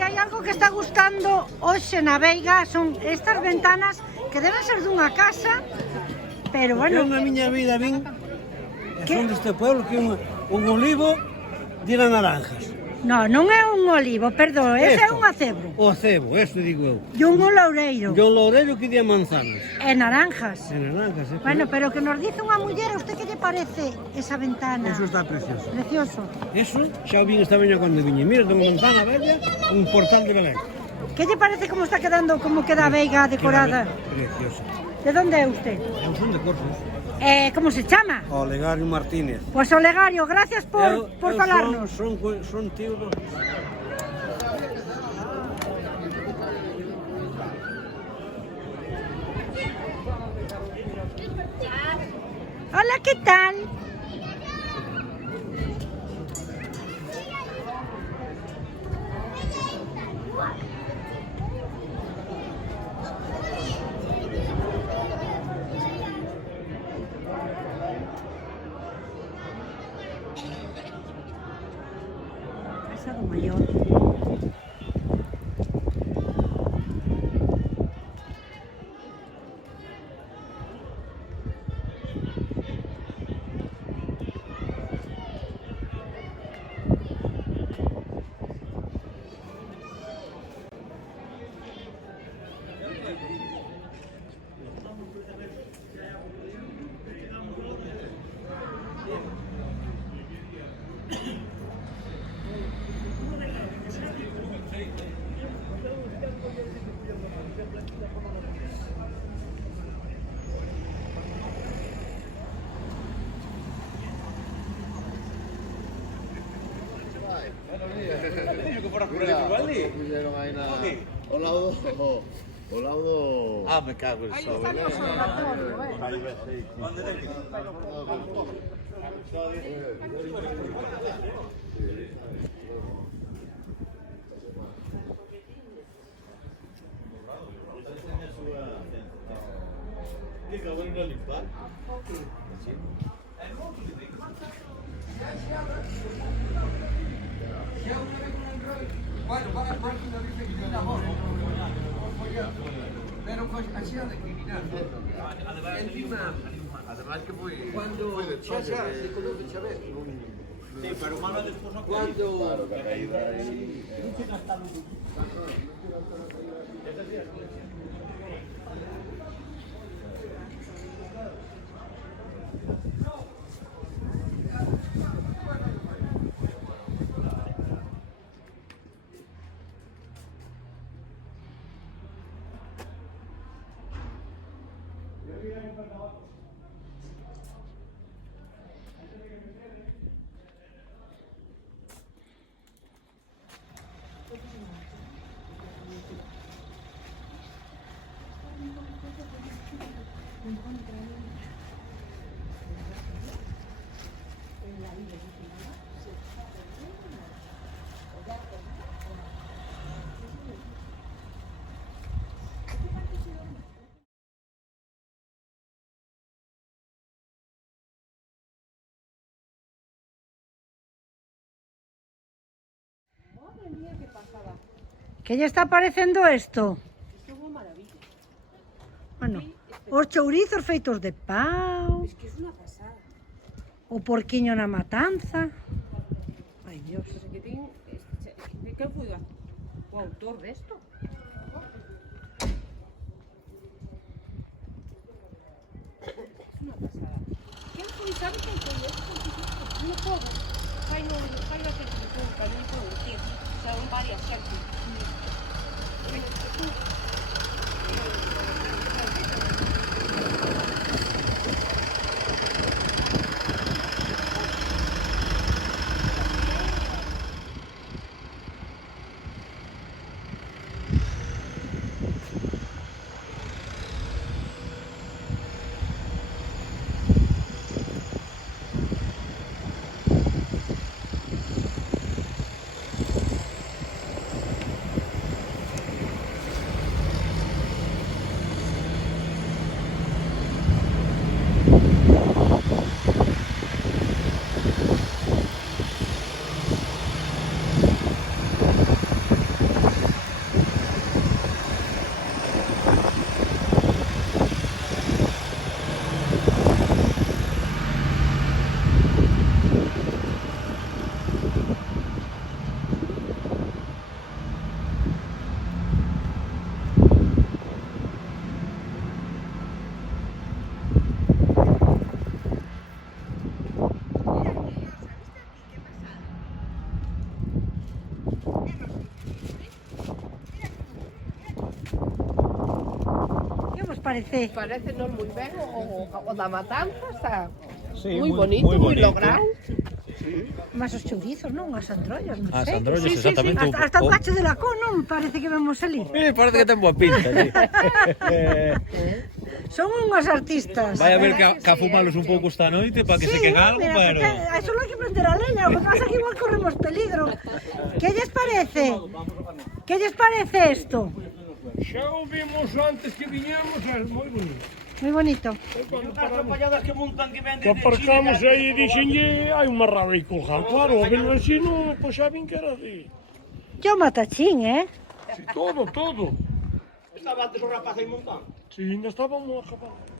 Si hai algo que está gustando hoxe na Veiga son estas ventanas que deben ser dunha casa, pero bueno... Eu na miña vida vin, son deste pueblo, que un olivo dira naranjas. No, non é un olivo, perdón, ese é un acebro. O cebo, eso digo eu. E un loureiro. E o loureiro que día manzanas. E naranjas. E naranjas, Bueno, pero que nos dice unha muller, a usted que lle parece esa ventana? Eso está precioso. Precioso. Eso xa o vin esta mañá cando viñe. Mira, ten unha ventana bella, un portal de Belén. Que lle parece como está quedando, como queda a Veiga decorada? Precioso. De onde é usted? Eu son de Corsos. Como se chama? Olegario Martínez. Pois Olegario, gracias por falarnos. Son tío do... Hola, que tal? Casa do Maior. O laudo... Ah, me cago en eso. ¿Qué cabrón no limpar? Bueno, para el máquina dice que yo la voz. Pero pues ha sido de criminal. Encima, Además que fui... cuando Chacha se conoce Chávez. Sí, pero malo después no... Cuando... Que lle está parecendo isto? Isto é unha maravilla. Bueno, os chourizos feitos de pau, Es que es una pasada. o porquiño na matanza. Ai, Dios. O sea, que ten... De que foi o autor desto? Es una pasada. Quen foi, sabe quen foi esto? No podo. Fai a que non podo decir. Son varias xentes. parece? Parece non moi ben o da matanza, está Sí, moi moi- bonito, moi moi bonito. logrado. Mas os chourizos, non? As androllas, non As sei. androllas, exactamente. Hasta un cacho de lacón, non? Parece que vemos ali. Parece que ten boa pinta, sí. Son unhos artistas. Vai a ver que a fumalos un pouco esta noite para que se quede algo, mira, pero... porque solo hai que prender a leña, o que pasa que igual corremos peligro. Que lles parece? Que lles parece isto? Xa o vimos antes que viñamos, é moi bonito. Moi bonito. Que aparcamos aí e dixenlle, hai unha rara aí colgado. Claro, o velo vecino, pois xa vin que era así. Yo matachín, Sí, todo, todo. Estaba antes o rapaz aí montando. Sí, ainda estábamos a acabar. eh.